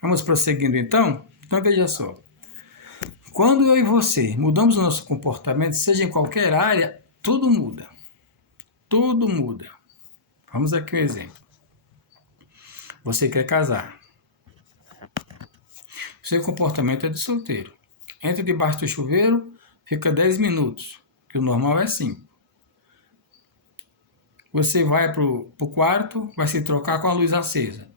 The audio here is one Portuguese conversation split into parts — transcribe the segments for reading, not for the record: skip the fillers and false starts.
Vamos prosseguindo então? Então veja só. Quando eu e você mudamos o nosso comportamento, seja em qualquer área, tudo muda. Tudo muda. Vamos aqui um exemplo. Você quer casar. Seu comportamento é de solteiro. Entra debaixo do chuveiro, fica 10 minutos, que o normal é 5. Você vai para o quarto, vai se trocar com a luz acesa.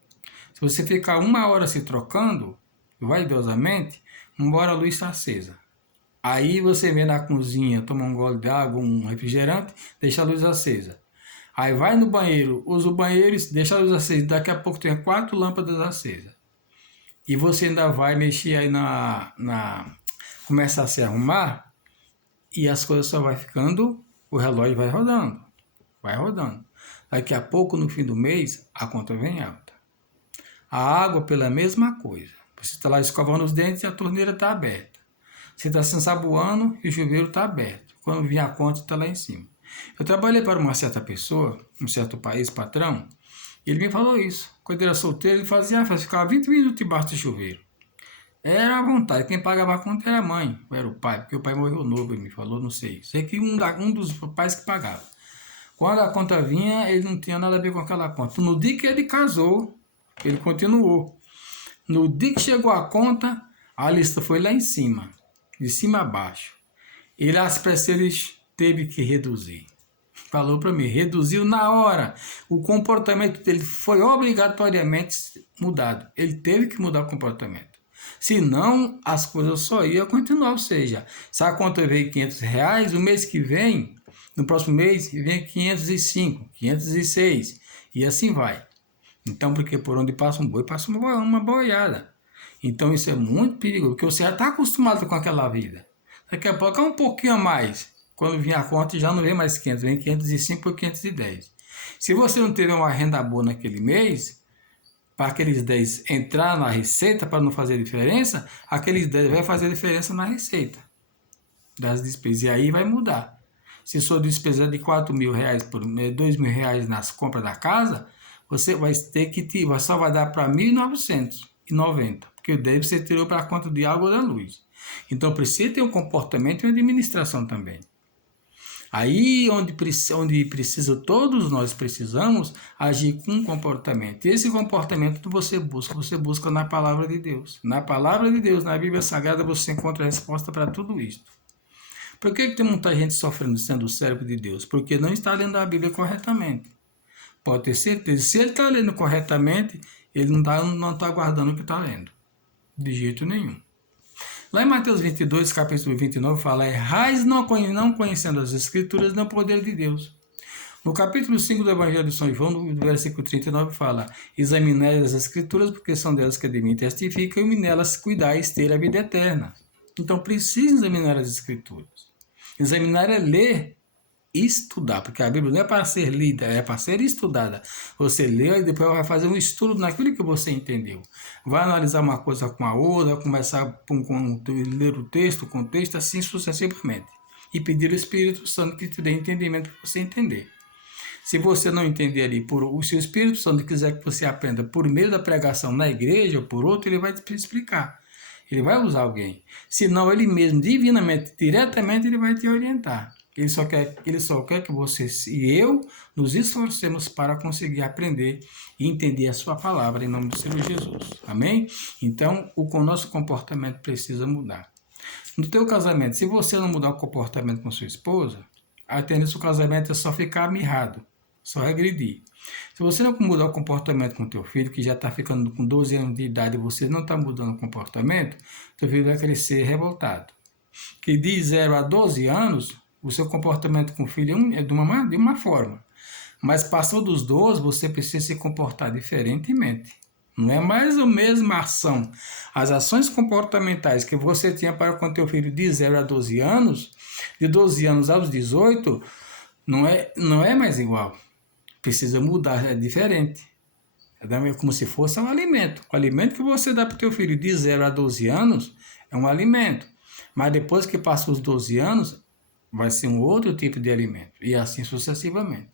Se você ficar 1 hora se trocando, vaidosamente, 1 hora a luz está acesa. Aí você vem na cozinha, toma um gole de água, um refrigerante, deixa a luz acesa. Aí vai no banheiro, usa o banheiro, deixa a luz acesa. Daqui a pouco tem 4 lâmpadas acesas. E você ainda vai mexer aí começa a se arrumar e as coisas só vai ficando, o relógio vai rodando. Vai rodando. Daqui a pouco, no fim do mês, a conta vem alta. A água, pela mesma coisa. Você está lá escovando os dentes e a torneira está aberta. Você está se ensaboando e o chuveiro está aberto. Quando vir a conta, está lá em cima. Eu trabalhei para uma certa pessoa, um certo país, patrão, e ele me falou isso. Quando ele era solteiro, ele ficava 20 minutos debaixo do chuveiro. Era à vontade. Quem pagava a conta era a mãe, ou era o pai, porque o pai morreu novo, ele me falou, não sei. Sei que um dos pais que pagava. Quando a conta vinha, ele não tinha nada a ver com aquela conta. No dia que ele casou, ele continuou. No dia que chegou a conta, a lista foi lá em cima, de cima a baixo. Ele, as pressões, teve que reduzir. Falou para mim, reduziu na hora. O comportamento dele foi obrigatoriamente mudado. Ele teve que mudar o comportamento. Senão, as coisas só iam continuar. Ou seja, se a conta veio R$500, o mês que vem, no próximo mês, vem 505, 506, e assim vai. Então, porque por onde passa um boi, passa uma boiada. Então, isso é muito perigoso, porque você já está acostumado com aquela vida. Daqui a pouco é um pouquinho a mais. Quando vir a conta, já não vem mais 500, vem 505 ou 510. Se você não tiver uma renda boa naquele mês, para aqueles 10 entrar na receita, para não fazer diferença, aqueles 10 vai fazer diferença na receita das despesas. E aí vai mudar. Se sua despesa é de R$4.000 por mês, R$2.000 nas compras da casa, você vai ter que só vai dar para 1.990, porque o 10 você tirou para a conta de água ou da luz. Então precisa ter um comportamento e uma administração também. Aí onde precisa, todos nós precisamos agir com um comportamento. E esse comportamento você busca na palavra de Deus. Na palavra de Deus, na Bíblia Sagrada, você encontra a resposta para tudo isso. Por que tem muita gente sofrendo sendo o servo de Deus? Porque não está lendo a Bíblia corretamente. Pode ter certeza. Se ele está lendo corretamente, ele não está guardando o que está lendo. De jeito nenhum. Lá em Mateus 22, capítulo 29, fala: errais não conhecendo as Escrituras nem o poder de Deus. No capítulo 5 do Evangelho de São João, no versículo 39, fala: examinai as Escrituras, porque são delas que de mim testificam, e nelas cuidais ter a vida eterna. Então precisa examinar as Escrituras. Examinar é ler e estudar, porque a Bíblia não é para ser lida, é para ser estudada. Você lê e depois vai fazer um estudo naquilo que você entendeu. Vai analisar uma coisa com a outra, começar a ler o texto, o contexto, assim sucessivamente. E pedir ao Espírito Santo que te dê entendimento para você entender. Se você não entender ali, se o Espírito Santo quiser que você aprenda por meio da pregação na igreja ou por outro, ele vai te explicar. Ele vai usar alguém. Se não, ele mesmo, divinamente, diretamente, ele vai te orientar. Ele só quer que você e eu nos esforcemos para conseguir aprender e entender a sua palavra em nome do Senhor Jesus. Amém? Então, o nosso comportamento precisa mudar. No teu casamento, se você não mudar o comportamento com sua esposa, a tendência do casamento é só ficar mirrado, só regredir. Se você não mudar o comportamento com teu filho, que já está ficando com 12 anos de idade e você não está mudando o comportamento, teu filho vai crescer revoltado. Que de 0 a 12 anos, o seu comportamento com o filho é de uma forma. Mas passou dos 12, você precisa se comportar diferentemente. Não é mais a mesma ação. As ações comportamentais que você tinha para com teu filho de 0 a 12 anos, de 12 anos aos 18, não é mais igual. Precisa mudar, é diferente. É como se fosse um alimento. O alimento que você dá para o teu filho de 0 a 12 anos é um alimento. Mas depois que passa os 12 anos, vai ser um outro tipo de alimento. E assim sucessivamente.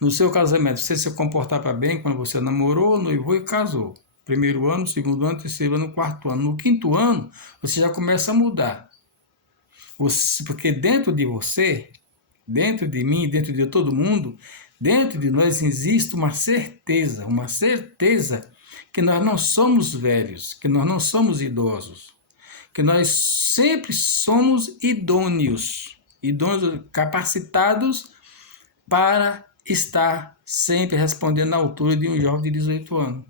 No seu casamento, você se comportava bem quando você namorou, noivou e casou. Primeiro ano, segundo ano, terceiro ano, quarto ano. No quinto ano, você já começa a mudar. Porque dentro de você, dentro de mim, dentro de todo mundo, dentro de nós existe uma certeza que nós não somos velhos, que nós não somos idosos, que nós sempre somos idôneos, capacitados para estar sempre respondendo à altura de um jovem de 18 anos.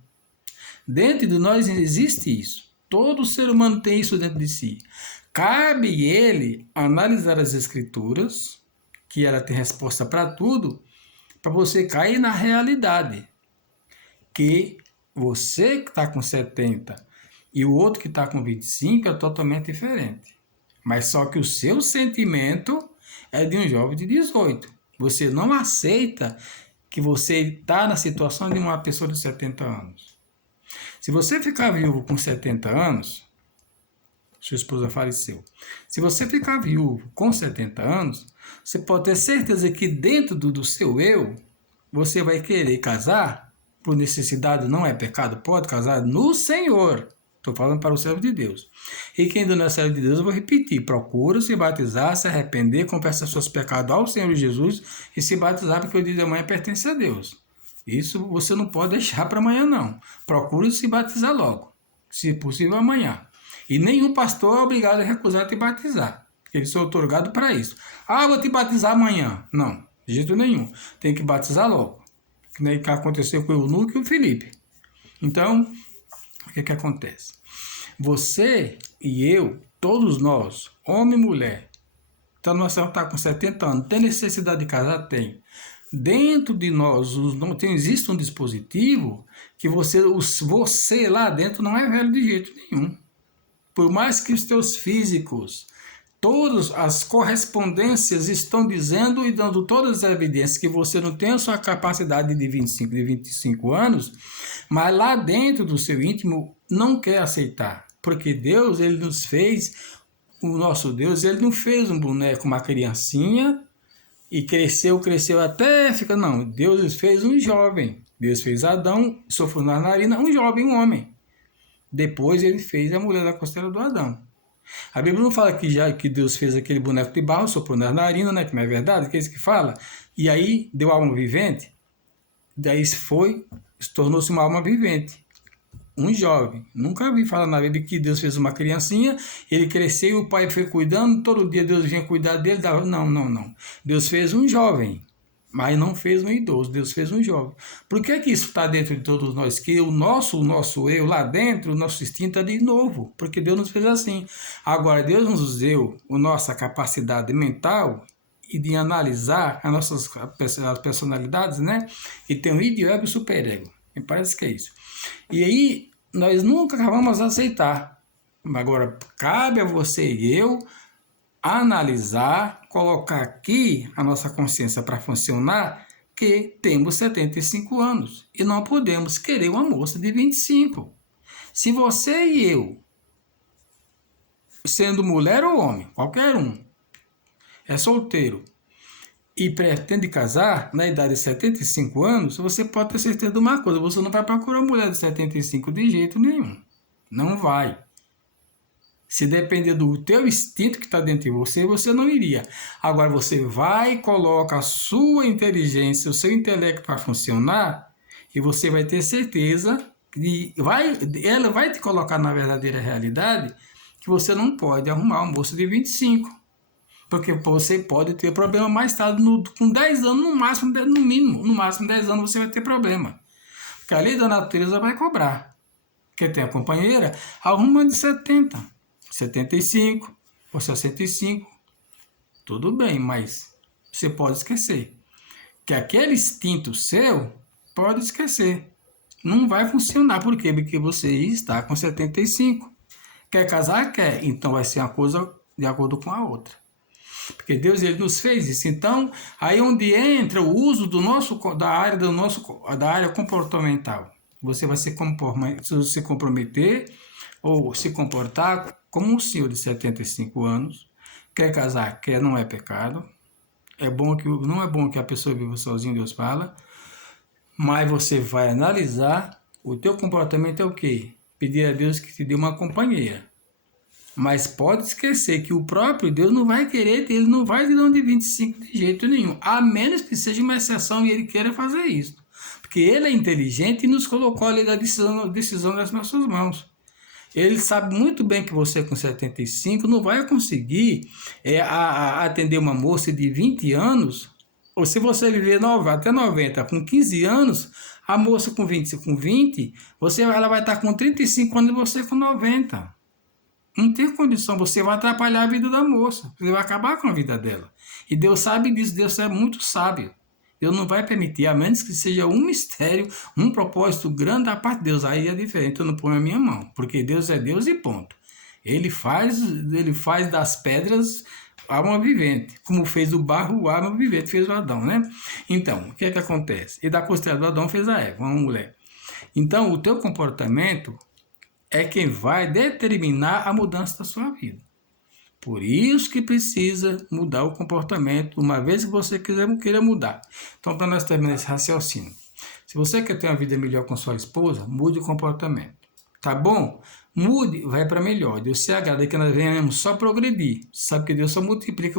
Dentro de nós existe isso. Todo ser humano tem isso dentro de si. Cabe ele analisar as escrituras, que ela tem resposta para tudo, para você cair na realidade. Que você que está com 70 e o outro que está com 25 é totalmente diferente. Mas só que o seu sentimento é de um jovem de 18. Você não aceita que você está na situação de uma pessoa de 70 anos. Se você ficar viúvo com 70 anos, sua esposa faleceu. Se você ficar viúvo com 70 anos, você pode ter certeza que dentro do seu eu, você vai querer casar, por necessidade não é pecado, pode casar no Senhor. Estou falando para o servo de Deus. E quem ainda não é servo de Deus, eu vou repetir, procura se batizar, se arrepender, confessar seus pecados ao Senhor Jesus e se batizar, porque o dia de amanhã pertence a Deus. Isso você não pode deixar para amanhã, não. Procure se batizar logo, se possível amanhã. E nenhum pastor é obrigado a recusar te batizar, porque eles são otorgados para isso. Ah, vou te batizar amanhã. Não, de jeito nenhum. Tem que batizar logo. Que nem que aconteceu com o Eunuco e o Felipe. Então, o que acontece? Você e eu, todos nós, homem e mulher, então nós estamos com 70 anos, tem necessidade de casar? Tem. Dentro de nós existe um dispositivo que você lá dentro não é velho de jeito nenhum. Por mais que os teus físicos, todas as correspondências estão dizendo e dando todas as evidências que você não tem a sua capacidade de 25 anos, mas lá dentro do seu íntimo não quer aceitar. Porque Deus, ele nos fez, o nosso Deus, ele não fez um boneco, uma criancinha, e cresceu até ficar... Não, Deus fez um jovem. Deus fez Adão, sofreu na narina, um jovem, um homem. Depois ele fez a mulher da costela do Adão. A Bíblia não fala que Deus fez aquele boneco de barro, soprou na narina, né? Que não é verdade, que é isso que fala. E aí deu alma vivente. Daí tornou-se uma alma vivente. Um jovem. Nunca vi falar na Bíblia que Deus fez uma criancinha, ele cresceu e o pai foi cuidando, todo dia Deus vinha cuidar dele. Não. Deus fez um jovem, mas não fez um idoso, Deus fez um jovem. Por que isso está dentro de todos nós? Que o nosso eu lá dentro, o nosso instinto é de novo, porque Deus nos fez assim. Agora, Deus nos deu a nossa capacidade mental e de analisar as nossas personalidades, né? E tem o id, o ego e o superego. Me parece que é isso. E aí, nós nunca vamos aceitar. Agora, cabe a você e eu analisar, colocar aqui a nossa consciência para funcionar, que temos 75 anos e não podemos querer uma moça de 25. Se você e eu, sendo mulher ou homem, qualquer um, é solteiro e pretende casar na idade de 75 anos, você pode ter certeza de uma coisa, você não vai procurar uma mulher de 75 de jeito nenhum. Não vai. Se depender do teu instinto que está dentro de você, você não iria. Agora você vai, coloca a sua inteligência, o seu intelecto para funcionar e você vai ter certeza que ela vai te colocar na verdadeira realidade que você não pode arrumar uma moça de 25. Porque você pode ter problema mais tarde, com 10 anos, no máximo 10 anos você vai ter problema. Porque a lei da natureza vai cobrar. Quem tem a companheira, arruma de 70, 75 ou 65. Tudo bem, mas você pode esquecer. Que aquele instinto seu, pode esquecer. Não vai funcionar. Por quê? Porque você está com 75. Quer casar? Quer. Então vai ser uma coisa de acordo com a outra. Porque Deus, ele nos fez isso. Então, aí onde entra o uso da área comportamental. Você vai se comprometer ou se comportar como um senhor de 75 anos. Quer casar, quer, não é pecado. Não é bom que a pessoa viva sozinha, Deus fala. Mas você vai analisar O teu comportamento é o quê? Pedir a Deus que te dê uma companheira. Mas pode esquecer que o próprio Deus não vai querer, ele não vai te dar um de 25 de jeito nenhum, a menos que seja uma exceção e ele queira fazer isso. Porque ele é inteligente e nos colocou ali da decisão nas nossas mãos. Ele sabe muito bem que você com 75 não vai conseguir atender uma moça de 20 anos, ou se você viver até 90 com 15 anos, a moça com 20, ela vai estar com 35 anos e você com 90. Não tem condição, você vai atrapalhar a vida da moça, você vai acabar com a vida dela. E Deus sabe disso, Deus é muito sábio. Deus não vai permitir, a menos que seja um mistério, um propósito grande da parte de Deus. Aí é diferente, eu não ponho a minha mão, porque Deus é Deus e ponto. Ele faz das pedras alma vivente, como fez o barro, alma vivente, fez o Adão, né? Então, o que é que acontece? E da costela do Adão fez a Eva, uma mulher. Então, o teu comportamento é quem vai determinar a mudança da sua vida. Por isso que precisa mudar o comportamento, uma vez que você queira mudar. Então, para nós terminar esse raciocínio. Se você quer ter uma vida melhor com sua esposa, mude o comportamento. Tá bom? Mude, vai para melhor. Deus se agrada que nós venhamos só progredir. Sabe que Deus só multiplica.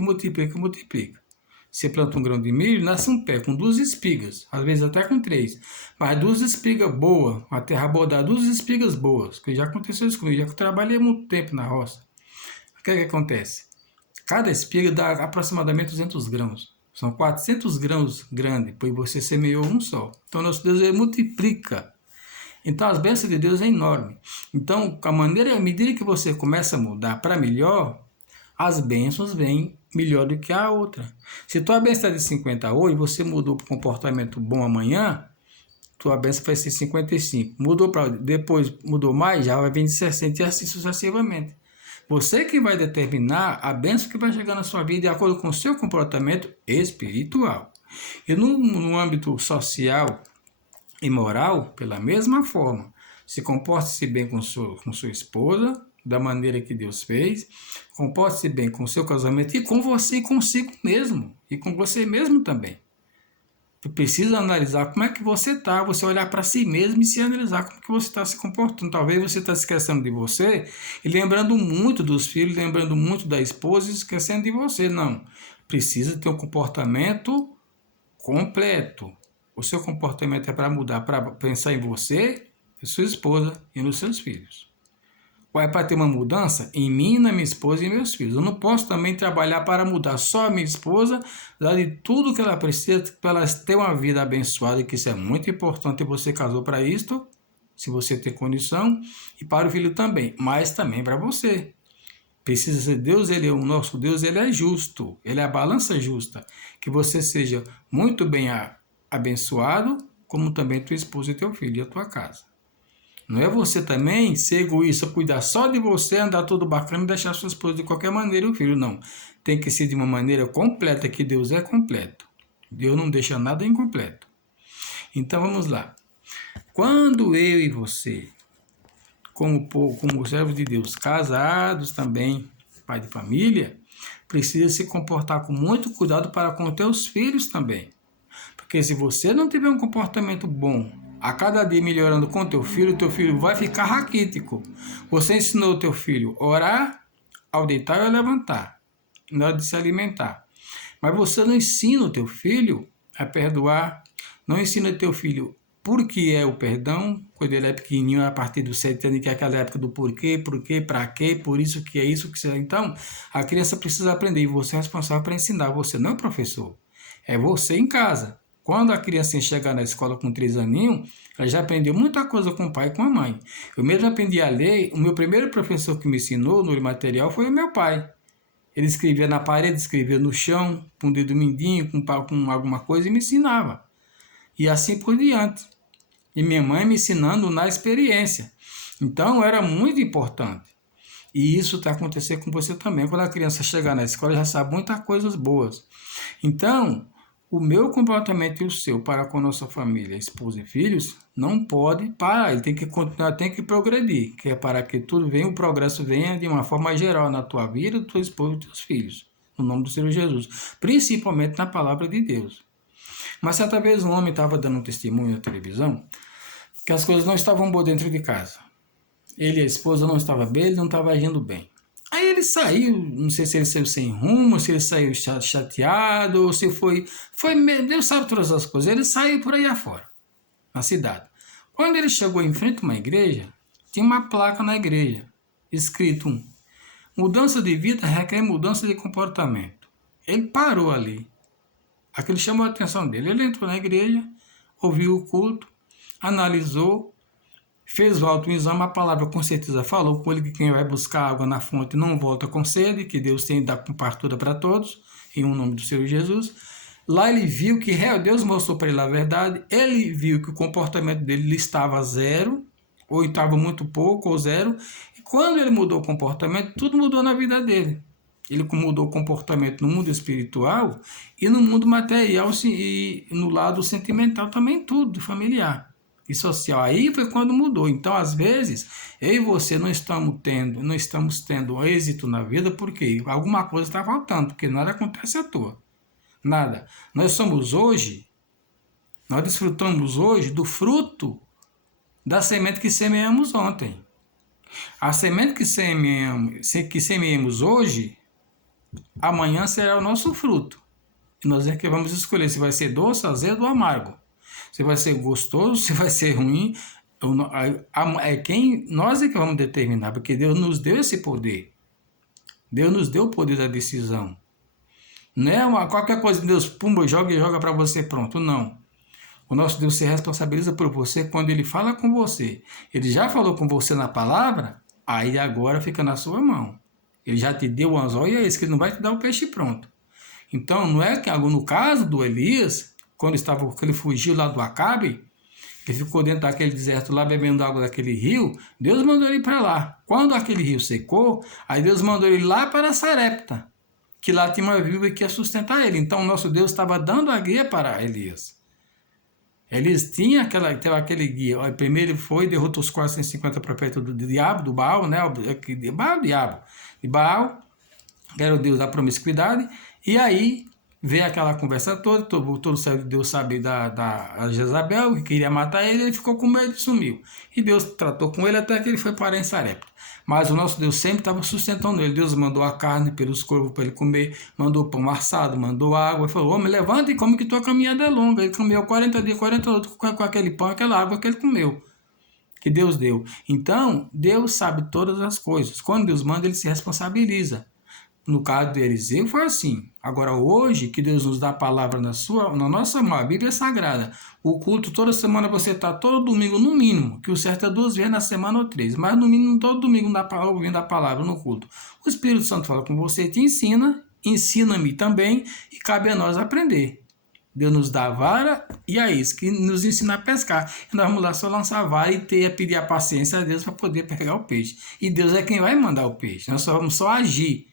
Você planta um grão de milho, nasce um pé com 2 espigas, às vezes até com 3. Mas 2 espigas boas, a terra boa dá 2 espigas boas, que já aconteceu isso comigo, já que eu trabalhei muito tempo na roça. O que acontece? Cada espiga dá aproximadamente 200 grãos. São 400 grãos grandes, pois você semeou um só. Então, nosso Deus ele multiplica. Então, as bênçãos de Deus é enorme. Então, à medida que você começa a mudar para melhor, as bênçãos vêm melhor do que a outra. Se tua bênção é de 50 hoje, você mudou para um comportamento bom amanhã, tua bênção vai ser 55. Depois mudou mais, já vai vir de 60 e assim sucessivamente. Você que vai determinar a bênção que vai chegar na sua vida de acordo com o seu comportamento espiritual. E no âmbito social e moral, pela mesma forma, se comporte-se bem com sua esposa, da maneira que Deus fez, comporte-se bem com o seu casamento e com você e consigo mesmo, e com você mesmo também. Você precisa analisar como é que você está, você olhar para si mesmo e se analisar como que você está se comportando. Talvez você está esquecendo de você e lembrando muito dos filhos, lembrando muito da esposa e esquecendo de você. Não, precisa ter um comportamento completo. O seu comportamento é para mudar, para pensar em você, em sua esposa e nos seus filhos. Ou é para ter uma mudança em mim, na minha esposa e meus filhos. Eu não posso também trabalhar para mudar só a minha esposa, dar de tudo que ela precisa para ela ter uma vida abençoada, que isso é muito importante, você casou para isto, se você tem condição, e para o filho também, mas também para você. Precisa ser Deus, ele é o nosso Deus, ele é justo, ele é a balança justa, que você seja muito bem abençoado, como também tua esposa e teu filho e a tua casa. Não é você também ser egoísta, cuidar só de você, andar tudo bacana e deixar sua esposa de qualquer maneira e o filho. Não. Tem que ser de uma maneira completa, que Deus é completo. Deus não deixa nada incompleto. Então vamos lá. Quando eu e você, como servos de Deus, casados também, pai de família, precisa se comportar com muito cuidado para com teus filhos também. Porque se você não tiver um comportamento bom, a cada dia melhorando com teu filho vai ficar raquítico. Você ensinou o teu filho a orar ao deitar e ao levantar, na hora de se alimentar. Mas você não ensina o teu filho a perdoar, não ensina o teu filho por que é o perdão, quando ele é pequenininho, a partir dos 7 anos, que é aquela época do porquê, para quê, por isso que é isso que será. Então, a criança precisa aprender e você é responsável para ensinar. Você não é o professor, é você em casa. Quando a criança chegar na escola com 3 aninhos, ela já aprendeu muita coisa com o pai e com a mãe. Eu mesmo aprendi a ler, o meu primeiro professor que me ensinou no material foi o meu pai. Ele escrevia na parede, escrevia no chão, com o dedo mindinho, com alguma coisa e me ensinava. E assim por diante. E minha mãe me ensinando na experiência. Então era muito importante. E isso está acontecendo com você também. Quando a criança chegar na escola, já sabe muitas coisas boas. Então, o meu comportamento e o seu para com a nossa família, esposa e filhos, não pode parar. Ele tem que continuar, tem que progredir. Que é para que tudo venha, o progresso venha de uma forma geral na tua vida, tua esposa e teus filhos. No nome do Senhor Jesus. Principalmente na palavra de Deus. Mas certa vez um homem estava dando um testemunho na televisão que as coisas não estavam boas dentro de casa. Ele e a esposa não estavam bem, ele não estava agindo bem. Aí ele saiu, não sei se ele saiu sem rumo, se ele saiu chateado, ou se foi Deus sabe todas as coisas. Ele saiu por aí afora, na cidade. Quando ele chegou em frente a uma igreja, tinha uma placa na igreja, escrito: mudança de vida requer mudança de comportamento. Ele parou ali. Aquilo chamou a atenção dele. Ele entrou na igreja, ouviu o culto, analisou, fez o autoexame. A palavra com certeza falou com ele que quem vai buscar água na fonte não volta com sede, que Deus tem de dar com fartura para todos, em nome do Senhor Jesus. Lá ele viu que Deus mostrou para ele a verdade. Ele viu que o comportamento dele estava zero, ou estava muito pouco, ou zero. E quando ele mudou o comportamento, tudo mudou na vida dele. Ele mudou o comportamento no mundo espiritual e no mundo material e no lado sentimental também, tudo, familiar e social. Aí foi quando mudou. Então, às vezes, eu e você não estamos tendo êxito na vida porque alguma coisa está faltando, porque nada acontece à toa. Nada. Nós desfrutamos hoje do fruto da semente que semeamos ontem. A semente que semeamos hoje, amanhã será o nosso fruto. E nós é que vamos escolher se vai ser doce, azedo ou amargo. Se vai ser gostoso, se vai ser ruim. Nós é que vamos determinar, porque Deus nos deu esse poder. Deus nos deu o poder da decisão. Não é qualquer coisa que Deus pumba, joga e joga para você, pronto. Não. O nosso Deus se responsabiliza por você quando Ele fala com você. Ele já falou com você na palavra, aí agora fica na sua mão. Ele já te deu o anzol e é isso, que Ele não vai te dar o peixe pronto. Então, não é que no caso do Elias, quando ele fugiu lá do Acabe, ele ficou dentro daquele deserto lá, bebendo água daquele rio, Deus mandou ele para lá. Quando aquele rio secou, aí Deus mandou ele lá para Sarepta, que lá tinha uma viúva que ia sustentar ele. Então, o nosso Deus estava dando a guia para Elias. Elias teve aquele guia. Primeiro ele foi e derrotou os 450 profetas do diabo, do Baal, né? De Baal, que era o Deus da promiscuidade. E aí veio aquela conversa toda, todo céu de Deus sabe da Jezabel, que queria matar ele ficou com medo e sumiu. E Deus tratou com ele até que ele foi parar em Sarepta. Mas o nosso Deus sempre estava sustentando ele. Deus mandou a carne pelos corvos para ele comer, mandou pão assado, mandou água, e falou: homem, levanta e come que tua caminhada é longa. Ele comeu 40 dias, 40 outros com aquele pão, aquela água que ele comeu, que Deus deu. Então, Deus sabe todas as coisas. Quando Deus manda, ele se responsabiliza. No caso de Eliseu foi assim. Agora hoje, que Deus nos dá a palavra na nossa mão, a Bíblia é sagrada. O culto toda semana você está todo domingo no mínimo, que o certo é 2 vezes na semana ou 3, mas no mínimo todo domingo ouvindo a palavra no culto. O Espírito Santo fala com você e te ensina-me também e cabe a nós aprender. Deus nos dá a vara e é isso, que nos ensina a pescar. E nós vamos lá só lançar a vara e pedir a paciência a Deus para poder pegar o peixe. E Deus é quem vai mandar o peixe, nós só vamos só agir.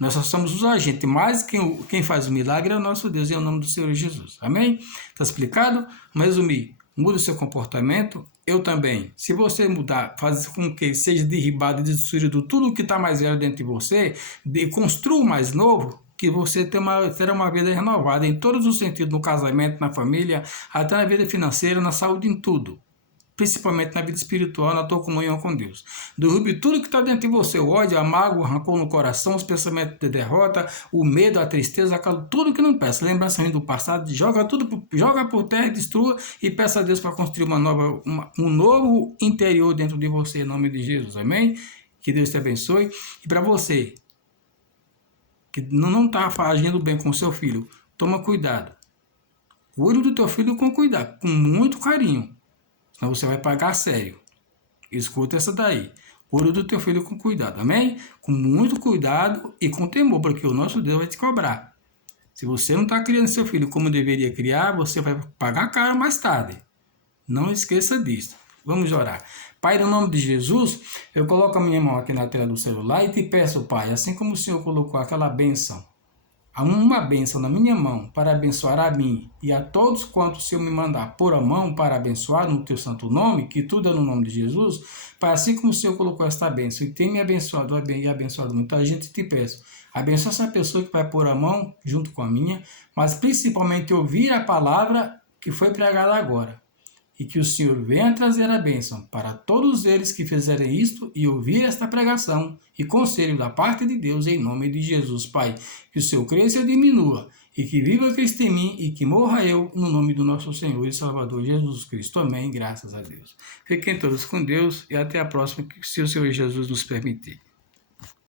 Nós só somos os agentes, mas quem faz o milagre é o nosso Deus, em nome do Senhor Jesus. Amém? Está explicado? Vamos resumir. Muda o seu comportamento, eu também. Se você mudar, fazer com que seja derribado e destruído tudo que está mais velho dentro de você, construa o mais novo, que você terá uma vida renovada em todos os sentidos, no casamento, na família, até na vida financeira, na saúde, em tudo. Principalmente na vida espiritual, na tua comunhão com Deus. Derrube tudo que está dentro de você, o ódio, a mágoa, o rancor no coração, os pensamentos de derrota, o medo, a tristeza, tudo que não peça. Lembrança ruim do passado, joga por terra, destrua e peça a Deus para construir um novo interior dentro de você, em nome de Jesus. Amém? Que Deus te abençoe. E para você que não está agindo bem com o seu filho, toma cuidado. Cuide do teu filho com cuidado, com muito carinho. Senão você vai pagar sério. Escuta essa daí. Cuida do teu filho com cuidado, amém? Com muito cuidado e com temor, porque o nosso Deus vai te cobrar. Se você não está criando seu filho como deveria criar, você vai pagar caro mais tarde. Não esqueça disso. Vamos orar. Pai, no nome de Jesus, eu coloco a minha mão aqui na tela do celular e te peço, Pai, assim como o Senhor colocou aquela bênção, uma bênção na minha mão para abençoar a mim e a todos quantos o Senhor me mandar pôr a mão para abençoar no teu santo nome, que tudo é no nome de Jesus, Pai, assim como o Senhor colocou esta bênção e tem me abençoado e abençoado muita gente, te peço, abençoa essa pessoa que vai pôr a mão junto com a minha, mas principalmente ouvir a palavra que foi pregada agora e que o Senhor venha trazer a bênção para todos eles que fizerem isto e ouvir esta pregação e conselho da parte de Deus em nome de Jesus, Pai. Que o Senhor cresça e diminua, e que viva Cristo em mim e que morra eu no nome do nosso Senhor e Salvador Jesus Cristo. Amém, graças a Deus. Fiquem todos com Deus e até a próxima, se o Senhor Jesus nos permitir.